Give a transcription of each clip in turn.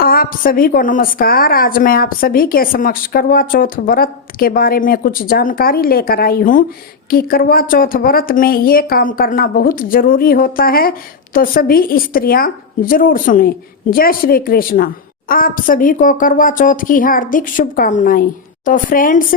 आप सभी को नमस्कार। आज मैं आप सभी के समक्ष करवा चौथ व्रत के बारे में कुछ जानकारी लेकर आई हूँ कि करवा चौथ व्रत में ये काम करना बहुत जरूरी होता है, तो सभी स्त्रियां जरूर सुने। जय श्री कृष्णा। आप सभी को करवा चौथ की हार्दिक शुभकामनाएं। तो फ्रेंड्स,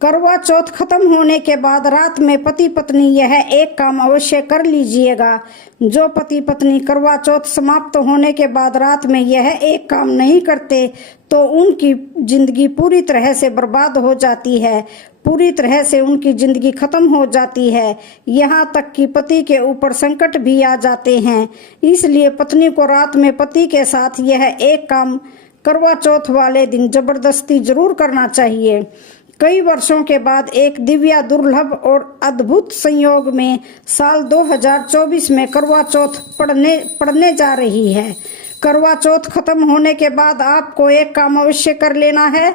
करवा चौथ खत्म होने के बाद रात में पति पत्नी यह एक काम अवश्य कर लीजिएगा। जो पति पत्नी करवा चौथ समाप्त होने के बाद रात में यह एक काम नहीं करते तो उनकी जिंदगी पूरी तरह से बर्बाद हो जाती है, पूरी तरह से उनकी जिंदगी खत्म हो जाती है। यहाँ तक कि पति के ऊपर संकट भी आ जाते हैं। इसलिए पत्नी को रात में पति के साथ यह एक काम करवा चौथ वाले दिन जबरदस्ती जरूर करना चाहिए। कई वर्षों के बाद एक दिव्य दुर्लभ और अद्भुत संयोग में साल 2024 में करवा चौथ पड़ने जा रही है। करवा चौथ खत्म होने के बाद आपको एक काम अवश्य कर लेना है।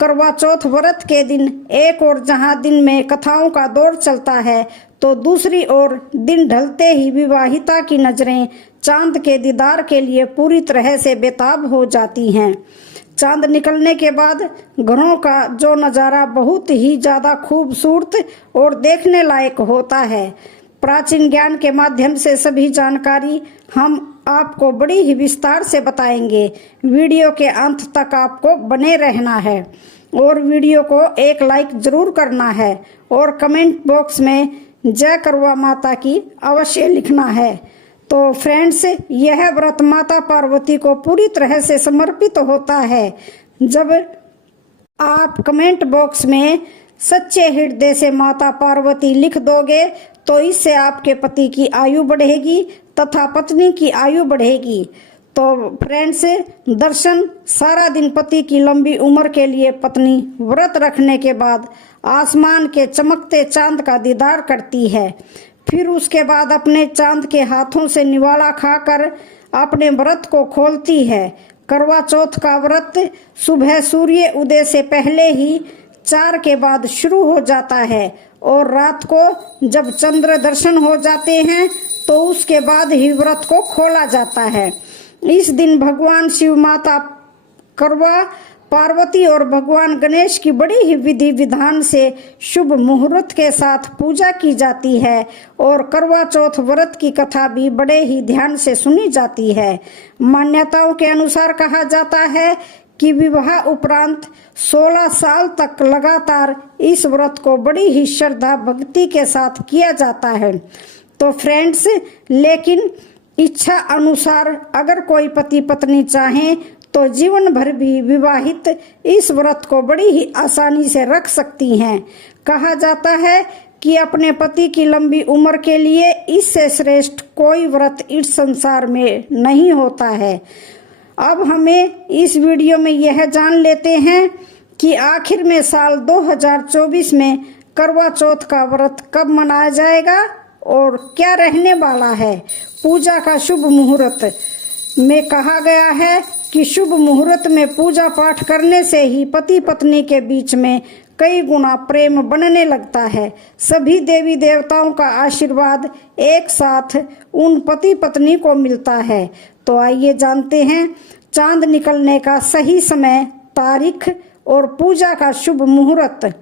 करवा चौथ व्रत के दिन एक और जहां दिन में कथाओं का दौर चलता है, तो दूसरी ओर दिन ढलते ही विवाहिता की नजरें चांद के दीदार के लिए पूरी तरह से बेताब हो जाती हैं। चांद निकलने के बाद घरों का जो नज़ारा बहुत ही ज़्यादा खूबसूरत और देखने लायक होता है। प्राचीन ज्ञान के माध्यम से सभी जानकारी हम आपको बड़ी ही विस्तार से बताएंगे। वीडियो के अंत तक आपको बने रहना है और वीडियो को एक लाइक जरूर करना है और कमेंट बॉक्स में जय करवा माता की अवश्य लिखना है। तो फ्रेंड्स, यह व्रत माता पार्वती को पूरी तरह से समर्पित होता है। जब आप कमेंट बॉक्स में सच्चे हृदय से माता पार्वती लिख दोगे तो इससे आपके पति की आयु बढ़ेगी तथा पत्नी की आयु बढ़ेगी। तो फ्रेंड्स, दर्शन सारा दिन पति की लंबी उम्र के लिए पत्नी व्रत रखने के बाद आसमान के चमकते चांद का दीदार करती है। फिर उसके बाद अपने चांद के हाथों से निवाला खाकर अपने व्रत को खोलती है। करवा चौथ का व्रत सुबह सूर्य उदय से पहले ही 4 के बाद शुरू हो जाता है और रात को जब चंद्र दर्शन हो जाते हैं तो उसके बाद ही व्रत को खोला जाता है। इस दिन भगवान शिव, माता करवा पार्वती और भगवान गणेश की बड़ी ही विधि विधान से शुभ मुहूर्त के साथ पूजा की जाती है और करवा चौथ व्रत की कथा भी बड़े ही ध्यान से सुनी जाती है। मान्यताओं के अनुसार कहा जाता है कि विवाह उपरांत 16 साल तक लगातार इस व्रत को बड़ी ही श्रद्धा भक्ति के साथ किया जाता है। तो फ्रेंड्स, लेकिन इच्छा अनुसार अगर कोई पति पत्नी चाहें तो जीवन भर भी विवाहित इस व्रत को बड़ी ही आसानी से रख सकती हैं। कहा जाता है कि अपने पति की लंबी उम्र के लिए इससे श्रेष्ठ कोई व्रत इस संसार में नहीं होता है। अब हमें इस वीडियो में यह जान लेते हैं कि आखिर में साल 2024 में करवा चौथ का व्रत कब मनाया जाएगा और क्या रहने वाला है। पूजा का शुभ मुहूर्त में कहा गया है कि शुभ मुहूर्त में पूजा पाठ करने से ही पति पत्नी के बीच में कई गुना प्रेम बनने लगता है। सभी देवी देवताओं का आशीर्वाद एक साथ उन पति पत्नी को मिलता है। तो आइए जानते हैं चांद निकलने का सही समय, तारीख और पूजा का शुभ मुहूर्त।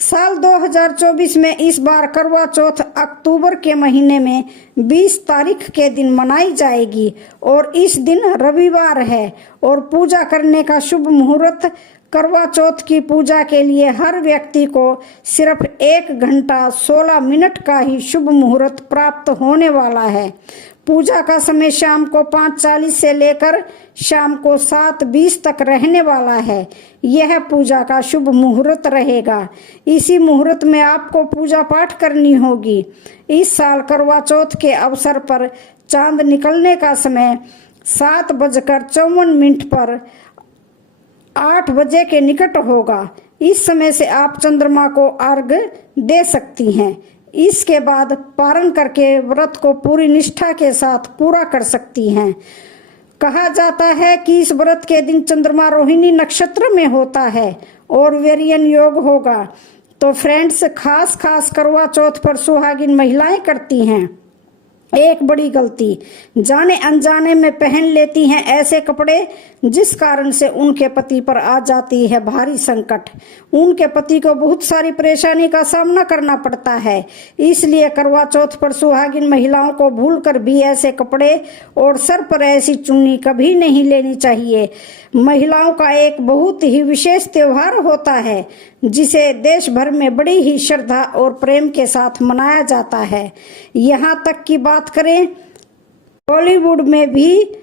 साल 2024 में इस बार करवा चौथ अक्टूबर के महीने में 20 तारीख के दिन मनाई जाएगी और इस दिन रविवार है और पूजा करने का शुभ मुहूर्त। करवा चौथ की पूजा के लिए हर व्यक्ति को सिर्फ 1 घंटा 16 मिनट का ही शुभ मुहूर्त प्राप्त होने वाला है। पूजा का समय शाम को 5:40 से लेकर शाम को 7:20 तक रहने वाला है। यह पूजा का शुभ मुहूर्त रहेगा। इसी मुहूर्त में आपको पूजा पाठ करनी होगी। इस साल करवा चौथ के अवसर पर चांद निकलने का समय 7:54 पर 8 बजे के निकट होगा। इस समय से आप चंद्रमा को अर्घ्य दे सकती हैं। इसके बाद पारण करके व्रत को पूरी निष्ठा के साथ पूरा कर सकती हैं। कहा जाता है कि इस व्रत के दिन चंद्रमा रोहिणी नक्षत्र में होता है और वेरियन योग होगा। तो फ्रेंड्स, खास करवा चौथ पर सुहागिन महिलाएं करती हैं। एक बड़ी गलती, जाने अनजाने में पहन लेती हैं ऐसे कपड़े जिस कारण से उनके पति पर आ जाती है भारी संकट। उनके पति को बहुत सारी परेशानी का सामना करना पड़ता है। इसलिए करवा चौथ पर सुहागिन महिलाओं को भूलकर भी ऐसे कपड़े और सर पर ऐसी चुन्नी कभी नहीं लेनी चाहिए। महिलाओं का एक बहुत ही विशेष त्योहार होता है जिसे देश भर में बड़ी ही श्रद्धा और प्रेम के साथ मनाया जाता है। यहाँ तक की बात करें, बॉलीवुड में भी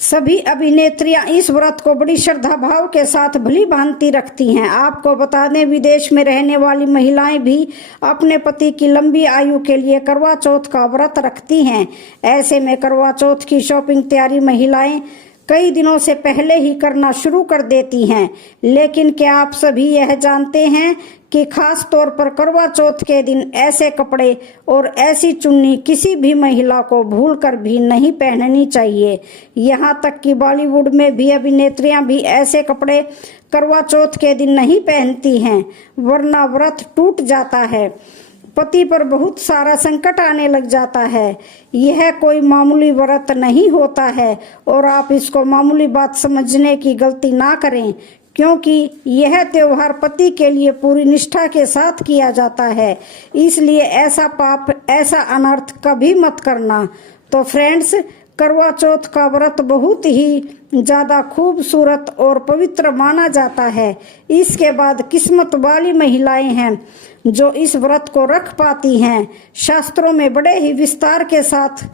सभी अभिनेत्रियां इस व्रत को बड़ी श्रद्धा भाव के साथ भली भांति रखती हैं। आपको बता दें, विदेश में रहने वाली महिलाएं भी अपने पति की लंबी आयु के लिए करवा चौथ का व्रत रखती हैं। ऐसे में करवा चौथ की शॉपिंग तैयारी महिलाएं कई दिनों से पहले ही करना शुरू कर देती हैं। लेकिन क्या आप सभी यह जानते हैं कि खास तौर पर करवा चौथ के दिन ऐसे कपड़े और ऐसी चुन्नी किसी भी महिला को भूलकर भी नहीं पहननी चाहिए। यहाँ तक कि बॉलीवुड में भी अभिनेत्रियां भी ऐसे कपड़े करवा चौथ के दिन नहीं पहनती हैं, वरना व्रत टूट जाता है, पति पर बहुत सारा संकट आने लग जाता है। यह कोई मामूली व्रत नहीं होता है और आप इसको मामूली बात समझने की गलती ना करें, क्योंकि यह त्योहार पति के लिए पूरी निष्ठा के साथ किया जाता है। इसलिए ऐसा पाप, ऐसा अनर्थ कभी मत करना। तो फ्रेंड्स, करवा चौथ का व्रत बहुत ही ज्यादा खूबसूरत और पवित्र माना जाता है। इसके बाद किस्मत वाली महिलाएं हैं जो इस व्रत को रख पाती हैं। शास्त्रों में बड़े ही विस्तार के साथ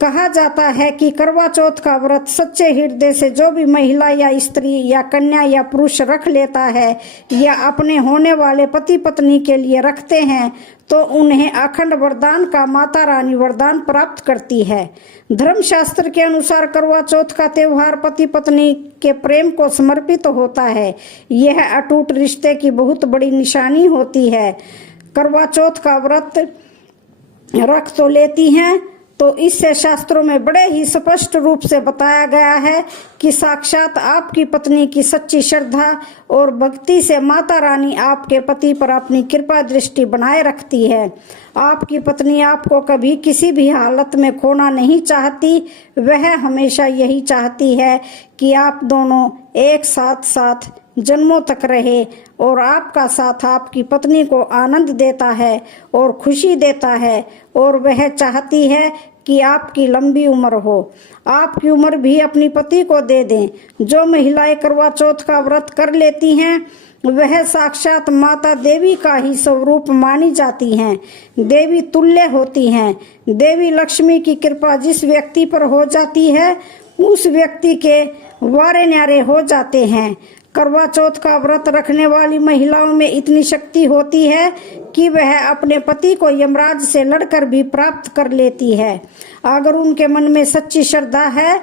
कहा जाता है कि करवा चौथ का व्रत सच्चे हृदय से जो भी महिला या स्त्री या कन्या या पुरुष रख लेता है या अपने होने वाले पति पत्नी के लिए रखते हैं तो उन्हें अखंड वरदान का माता रानी वरदान प्राप्त करती है। धर्मशास्त्र के अनुसार करवा चौथ का त्योहार पति पत्नी के प्रेम को समर्पित होता है। यह अटूट रिश्ते की बहुत बड़ी निशानी होती है। करवा चौथ का व्रत रख तो लेती हैं, तो इससे शास्त्रों में बड़े ही स्पष्ट रूप से बताया गया है कि साक्षात आपकी पत्नी की सच्ची श्रद्धा और भक्ति से माता रानी आपके पति पर अपनी कृपा दृष्टि बनाए रखती है। आपकी पत्नी आपको कभी किसी भी हालत में खोना नहीं चाहती। वह हमेशा यही चाहती है कि आप दोनों एक साथ जन्मों तक रहे और आपका साथ आपकी पत्नी को आनंद देता है और खुशी देता है और वह चाहती है कि आपकी लंबी उम्र हो। आपकी उम्र भी अपनी पति को दे दें। जो महिलाएं करवा चौथ का व्रत कर लेती हैं वह साक्षात माता देवी का ही स्वरूप मानी जाती हैं। देवी तुल्य होती हैं। देवी लक्ष्मी की कृपा जिस व्यक्ति पर हो जाती है उस व्यक्ति के वारे न्यारे हो जाते हैं। करवा चौथ का व्रत रखने वाली महिलाओं में इतनी शक्ति होती है कि वह अपने पति को यमराज से लड़कर भी प्राप्त कर लेती है, अगर उनके मन में सच्ची श्रद्धा है।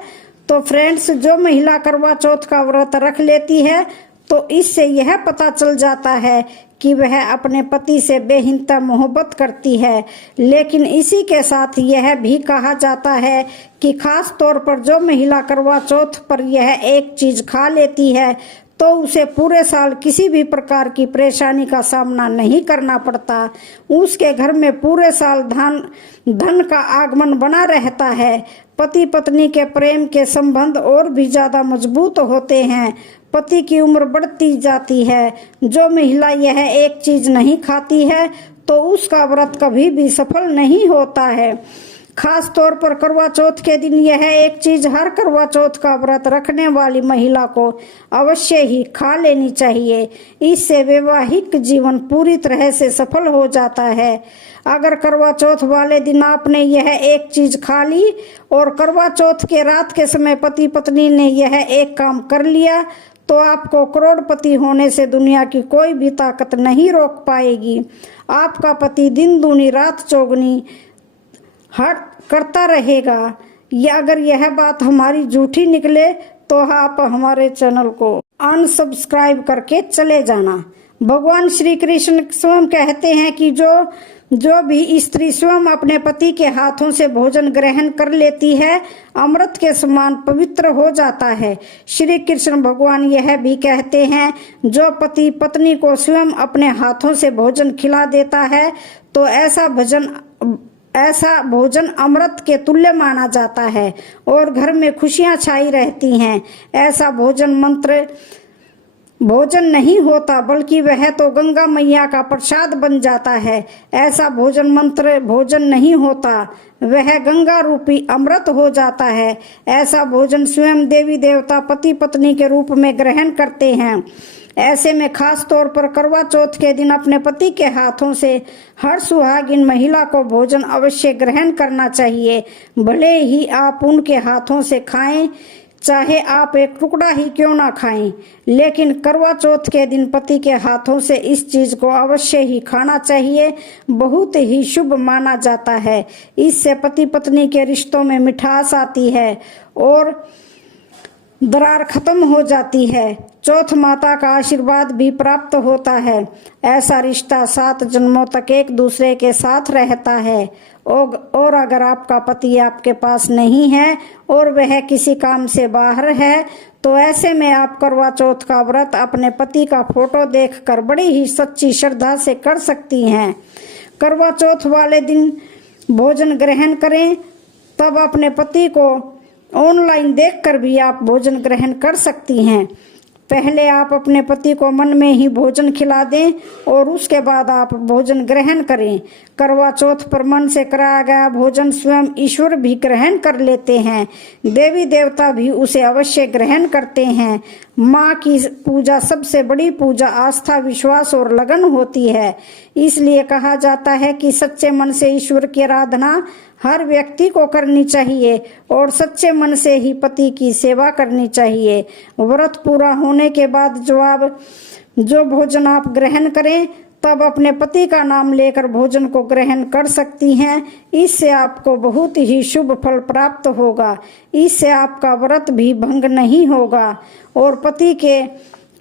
तो फ्रेंड्स, जो महिला करवा चौथ का व्रत रख लेती है तो इससे यह पता चल जाता है कि वह अपने पति से बेहिंता मोहब्बत करती है। लेकिन इसी के साथ यह भी कहा जाता है कि खास तौर पर जो महिला करवा चौथ पर यह एक चीज खा लेती है तो उसे पूरे साल किसी भी प्रकार की परेशानी का सामना नहीं करना पड़ता। उसके घर में पूरे साल धन का आगमन बना रहता है। पति पत्नी के प्रेम के संबंध और भी ज्यादा मजबूत होते हैं। पति की उम्र बढ़ती जाती है। जो महिला यह एक चीज नहीं खाती है तो उसका व्रत कभी भी सफल नहीं होता है। खास तौर पर करवा चौथ के दिन यह एक चीज हर करवा चौथ का व्रत रखने वाली महिला को अवश्य ही खा लेनी चाहिए। इससे वैवाहिक जीवन पूरी तरह से सफल हो जाता है। अगर करवा चौथ वाले दिन आपने यह एक चीज खा ली और करवा चौथ के रात के समय पति पत्नी ने यह एक काम कर लिया तो आपको करोड़पति होने से दुनिया की कोई भी ताकत नहीं रोक पाएगी। आपका पति दिन दूनी रात चौगनी हर करता रहेगा। या अगर यह बात हमारी झूठी निकले तो आप हमारे चैनल को अनसब्सक्राइब करके चले जाना। भगवान श्री कृष्ण स्वयं कहते हैं कि जो भी स्त्री स्वयं अपने पति के हाथों से भोजन ग्रहण कर लेती है अमृत के समान पवित्र हो जाता है। श्री कृष्ण भगवान यह भी कहते हैं जो पति पत्नी को स्वयं अपने हाथों से भोजन खिला देता है तो ऐसा भोजन अमृत के तुल्य माना जाता है और घर में खुशियां छाई रहती हैं। ऐसा भोजन नहीं होता, बल्कि वह तो गंगा मैया का प्रसाद बन जाता है। ऐसा भोजन नहीं होता, वह गंगा रूपी अमृत हो जाता है। ऐसा भोजन स्वयं देवी देवता पति पत्नी के रूप में ग्रहण करते हैं। ऐसे में खास तौर पर करवा चौथ के दिन अपने पति के हाथों से हर सुहागिन महिला को भोजन अवश्य ग्रहण करना चाहिए। भले ही आप उनके हाथों से खाएं, चाहे आप एक टुकड़ा ही क्यों ना खाएं, लेकिन करवा चौथ के दिन पति के हाथों से इस चीज को अवश्य ही खाना चाहिए। बहुत ही शुभ माना जाता है। इससे पति पत्नी के रिश्तों में मिठास आती है और दरार खत्म हो जाती है। चौथ माता का आशीर्वाद भी प्राप्त होता है। ऐसा रिश्ता 7 जन्मों तक एक दूसरे के साथ रहता है। और अगर आपका पति आपके पास नहीं है और वह किसी काम से बाहर है, तो ऐसे में आप करवा चौथ का व्रत अपने पति का फोटो देखकर बड़ी ही सच्ची श्रद्धा से कर सकती हैं। करवा चौथ वाले दिन भोजन ग्रहण करें, तब अपने पति को ऑनलाइन देखकर भी आप भोजन ग्रहण कर सकती हैं। पहले आप अपने पति को मन में ही भोजन खिला दें और उसके बाद आप भोजन ग्रहण करें। करवा चौथ पर मन से कराया गया भोजन स्वयं ईश्वर भी ग्रहण कर लेते हैं। देवी देवता भी उसे अवश्य ग्रहण करते हैं। माँ की पूजा सबसे बड़ी पूजा आस्था, विश्वास और लगन होती है। इसलिए कहा जाता है कि सच्चे मन से ईश्वर की आराधना हर व्यक्ति को करनी चाहिए और सच्चे मन से ही पति की सेवा करनी चाहिए। व्रत पूरा होने के बाद जो भोजन आप ग्रहण करें, तब अपने पति का नाम लेकर भोजन को ग्रहण कर सकती हैं। इससे आपको बहुत ही शुभ फल प्राप्त होगा। इससे आपका व्रत भी भंग नहीं होगा और पति के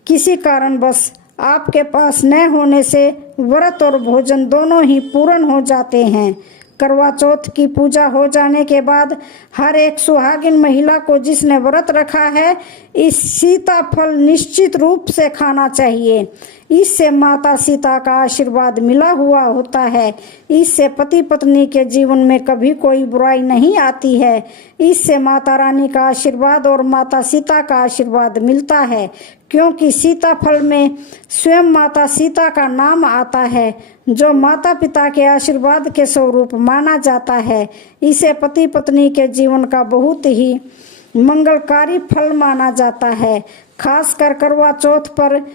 किसी कारणवश आपके पास न होने से व्रत और भोजन दोनों ही पूर्ण हो जाते हैं। करवा चौथ की पूजा हो जाने के बाद हर एक सुहागिन महिला को जिसने व्रत रखा है, इस सीता फल निश्चित रूप से खाना चाहिए। इससे माता सीता का आशीर्वाद मिला हुआ होता है। इससे पति पत्नी के जीवन में कभी कोई बुराई नहीं आती है। इससे माता रानी का आशीर्वाद और माता सीता का आशीर्वाद मिलता है, क्योंकि सीता फल में स्वयं माता सीता का नाम आता है, जो माता पिता के आशीर्वाद के स्वरूप माना जाता है। इसे पति पत्नी के जीवन का बहुत ही मंगलकारी फल माना जाता है। खासकर करवा चौथ पर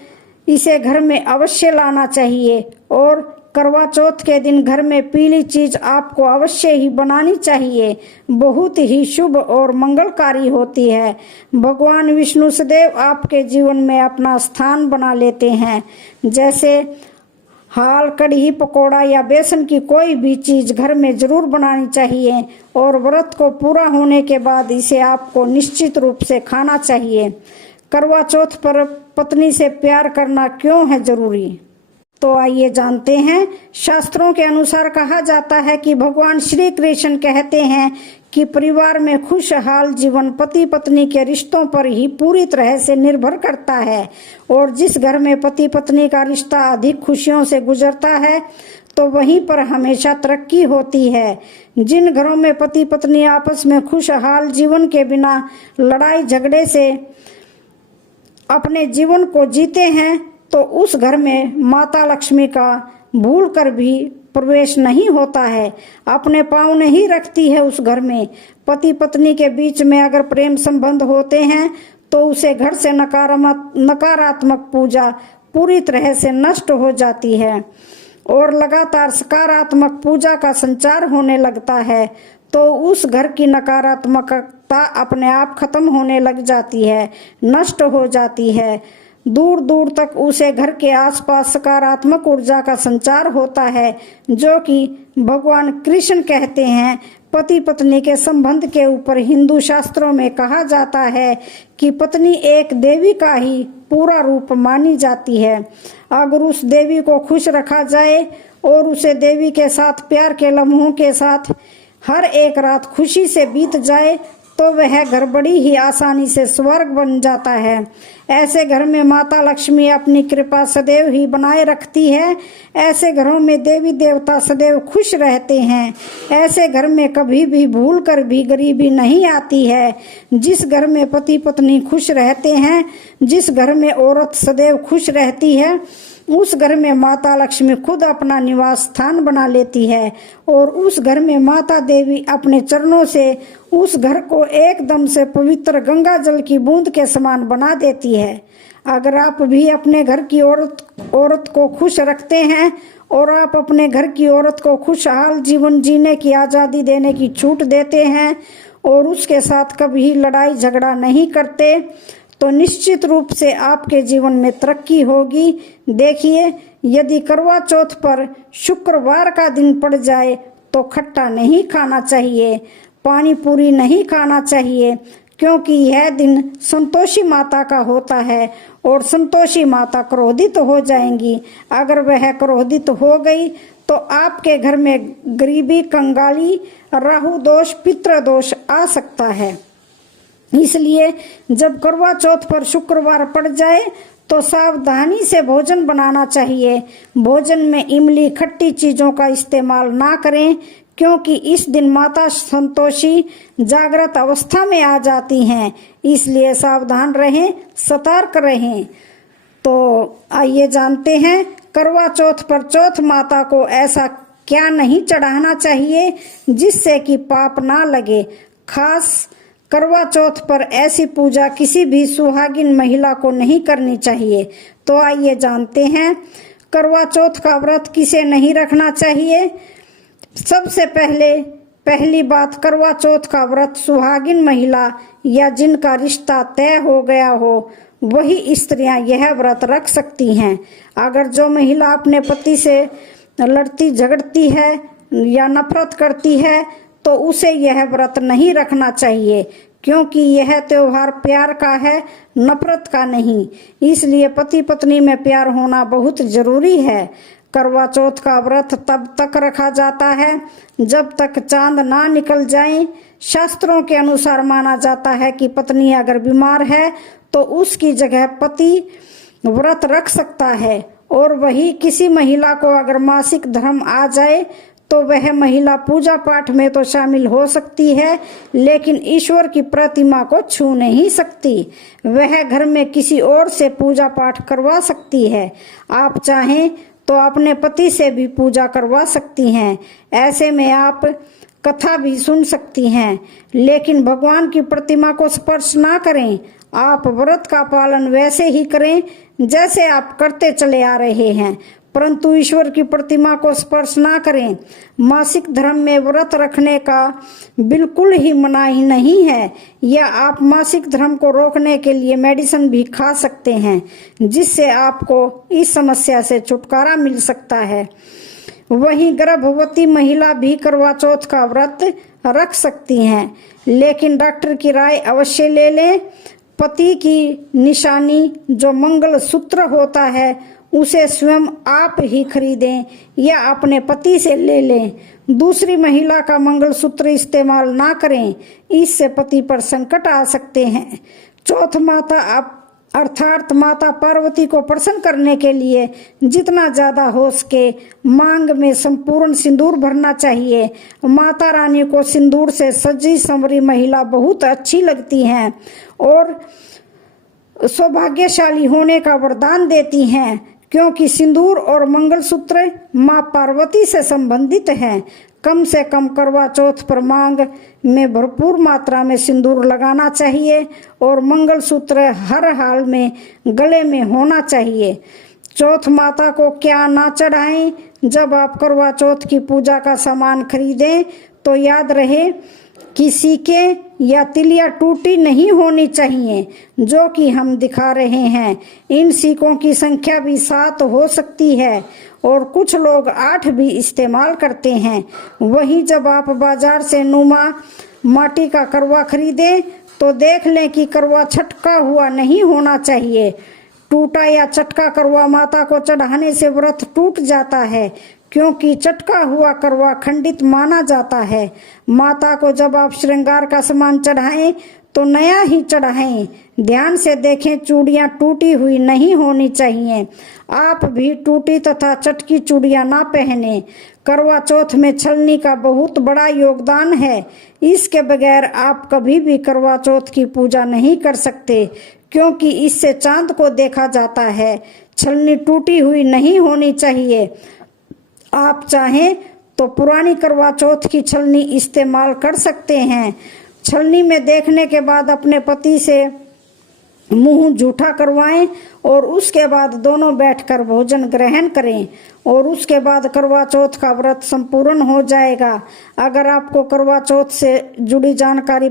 इसे घर में अवश्य लाना चाहिए और करवा चौथ के दिन घर में पीली चीज आपको अवश्य ही बनानी चाहिए। बहुत ही शुभ और मंगलकारी होती है। भगवान विष्णु सदैव आपके जीवन में अपना स्थान बना लेते हैं। जैसे हाल, कढ़ी, पकौड़ा या बेसन की कोई भी चीज घर में जरूर बनानी चाहिए और व्रत को पूरा होने के बाद इसे आपको निश्चित रूप से खाना चाहिए। करवा चौथ पर पत्नी से प्यार करना क्यों है जरूरी, तो आइए जानते हैं। शास्त्रों के अनुसार कहा जाता है कि भगवान श्री कृष्ण कहते हैं कि परिवार में खुशहाल जीवन पति पत्नी के रिश्तों पर ही पूरी तरह से निर्भर करता है और जिस घर में पति पत्नी का रिश्ता अधिक खुशियों से गुजरता है, तो वहीं पर हमेशा तरक्की होती है। जिन घरों में पति पत्नी आपस में खुशहाल जीवन के बिना लड़ाई झगड़े से अपने जीवन को जीते हैं, तो उस घर में माता लक्ष्मी का भूल कर भी प्रवेश नहीं होता है, अपने पाँव नहीं रखती है उस घर में। पति पत्नी के बीच में अगर प्रेम संबंध होते हैं, तो उसे घर से नकारात्मक पूजा पूरी तरह से नष्ट हो जाती है और लगातार सकारात्मक पूजा का संचार होने लगता है, तो उस घर की नकारात्मकता अपने आप खत्म होने लग जाती है, नष्ट हो जाती है। दूर दूर तक उसे घर के आसपास सकारात्मक ऊर्जा का संचार होता है, जो कि भगवान कृष्ण कहते हैं। पति पत्नी के संबंध के ऊपर हिंदू शास्त्रों में कहा जाता है कि पत्नी एक देवी का ही पूरा रूप मानी जाती है। अगर उस देवी को खुश रखा जाए और उसे देवी के साथ प्यार के लम्हों के साथ हर एक रात खुशी से बीत जाए, तो वह घर बड़ी ही आसानी से स्वर्ग बन जाता है। ऐसे घर में माता लक्ष्मी अपनी कृपा सदैव ही बनाए रखती है। ऐसे घरों में देवी देवता सदैव खुश रहते हैं। ऐसे घर में कभी भी भूल कर भी गरीबी नहीं आती है। जिस घर में पति पत्नी खुश रहते हैं, जिस घर में औरत सदैव खुश रहती है, उस घर में माता लक्ष्मी खुद अपना निवास स्थान बना लेती है और उस घर में माता देवी अपने चरणों से उस घर को एकदम से पवित्र गंगा जल की बूंद के समान बना देती है। अगर आप भी अपने घर की औरत को खुश रखते हैं और आप अपने घर की औरत को खुशहाल जीवन जीने की आज़ादी देने की छूट देते हैं और उसके साथ कभी लड़ाई झगड़ा नहीं करते, तो निश्चित रूप से आपके जीवन में तरक्की होगी। देखिए, यदि करवा चौथ पर शुक्रवार का दिन पड़ जाए तो खट्टा नहीं खाना चाहिए, पानी पूरी नहीं खाना चाहिए, क्योंकि यह दिन संतोषी माता का होता है और संतोषी माता क्रोधित हो जाएंगी। अगर वह क्रोधित हो गई तो आपके घर में गरीबी, कंगाली, राहु दोष, पितृ दोष आ सकता है। इसलिए जब करवा चौथ पर शुक्रवार पड़ जाए तो सावधानी से भोजन बनाना चाहिए। भोजन में इमली, खट्टी चीजों का इस्तेमाल ना करें, क्योंकि इस दिन माता संतोषी जागृत अवस्था में आ जाती हैं। इसलिए सावधान रहें, सतर्क रहें। तो आइए जानते हैं करवा चौथ पर चौथ माता को ऐसा क्या नहीं चढ़ाना चाहिए जिससे कि पाप ना लगे। खास करवा चौथ पर ऐसी पूजा किसी भी सुहागिन महिला को नहीं करनी चाहिए। तो आइए जानते हैं करवा चौथ का व्रत किसे नहीं रखना चाहिए। सबसे पहली बात, करवा चौथ का व्रत सुहागिन महिला या जिनका रिश्ता तय हो गया हो वही स्त्रियां यह व्रत रख सकती हैं। अगर जो महिला अपने पति से लड़ती झगड़ती है या नफरत करती है तो उसे यह व्रत नहीं रखना चाहिए, क्योंकि यह त्योहार प्यार का है, नफरत का नहीं। इसलिए पति पत्नी में प्यार होना बहुत जरूरी है। करवा चौथ का व्रत तब तक रखा जाता है जब तक चांद ना निकल जाए। शास्त्रों के अनुसार माना जाता है कि पत्नी अगर बीमार है तो उसकी जगह पति व्रत रख सकता है, और वही किसी महिला को अगर मासिक धर्म आ जाए तो वह महिला पूजा पाठ में तो शामिल हो सकती है, लेकिन ईश्वर की प्रतिमा को छू नहीं सकती। वह घर में किसी और से पूजा पाठ करवा सकती है। आप चाहें तो अपने पति से भी पूजा करवा सकती हैं। ऐसे में आप कथा भी सुन सकती हैं, लेकिन भगवान की प्रतिमा को स्पर्श ना करें। आप व्रत का पालन वैसे ही करें जैसे आप करते चले आ रहे हैं, परंतु ईश्वर की प्रतिमा को स्पर्श ना करें। मासिक धर्म में व्रत रखने का बिल्कुल ही मनाही नहीं है, या आप मासिक धर्म को रोकने के लिए मेडिसिन भी खा सकते हैं, जिससे आपको इस समस्या से छुटकारा मिल सकता है। वहीं गर्भवती महिला भी करवा चौथ का व्रत रख सकती हैं, लेकिन डॉक्टर की राय अवश्य ले लें। पति की निशानी जो मंगल सूत्र होता है उसे स्वयं आप ही खरीदें या अपने पति से ले लें। दूसरी महिला का मंगलसूत्र इस्तेमाल ना करें, इससे पति पर संकट आ सकते हैं। चौथ माता अर्थात माता पार्वती को प्रसन्न करने के लिए जितना ज्यादा हो सके मांग में संपूर्ण सिंदूर भरना चाहिए। माता रानी को सिंदूर से सजी संवरी महिला बहुत अच्छी लगती हैं और सौभाग्यशाली होने का वरदान देती हैं, क्योंकि सिंदूर और मंगलसूत्र मां पार्वती से संबंधित हैं। कम से कम करवा चौथ पर मांग में भरपूर मात्रा में सिंदूर लगाना चाहिए और मंगलसूत्र हर हाल में गले में होना चाहिए। चौथ माता को क्या ना चढ़ाएं। जब आप करवा चौथ की पूजा का सामान खरीदें तो याद रहे कि सीके या तिलिया टूटी नहीं होनी चाहिए, जो कि हम दिखा रहे हैं। इन सीकों की संख्या भी 7 हो सकती है और कुछ लोग 8 भी इस्तेमाल करते हैं। वहीं जब आप बाजार से नुमा माटी का करवा खरीदें तो देख लें कि करवा छटका हुआ नहीं होना चाहिए। टूटा या चटका करवा माता को चढ़ाने से व्रत टूट जाता है, क्योंकि चटका हुआ करवा खंडित माना जाता है। माता को जब आप श्रृंगार का सामान चढ़ाएं तो नया ही चढ़ाएं। ध्यान से देखें, चूड़ियां टूटी हुई नहीं होनी चाहिए। आप भी टूटी तथा चटकी चूड़ियां ना पहने। करवा चौथ में छलनी का बहुत बड़ा योगदान है। इसके बगैर आप कभी भी करवा चौथ की पूजा नहीं कर सकते, क्योंकि इससे चांद को देखा जाता है। छलनी टूटी हुई नहीं होनी चाहिए। आप चाहें तो पुरानी करवा चौथ की छलनी इस्तेमाल कर सकते हैं। छलनी में देखने के बाद अपने पति से मुंह जूठा करवाएं और उसके बाद दोनों बैठकर भोजन ग्रहण करें और उसके बाद करवा चौथ का व्रत संपूर्ण हो जाएगा। अगर आपको करवा चौथ से जुड़ी जानकारी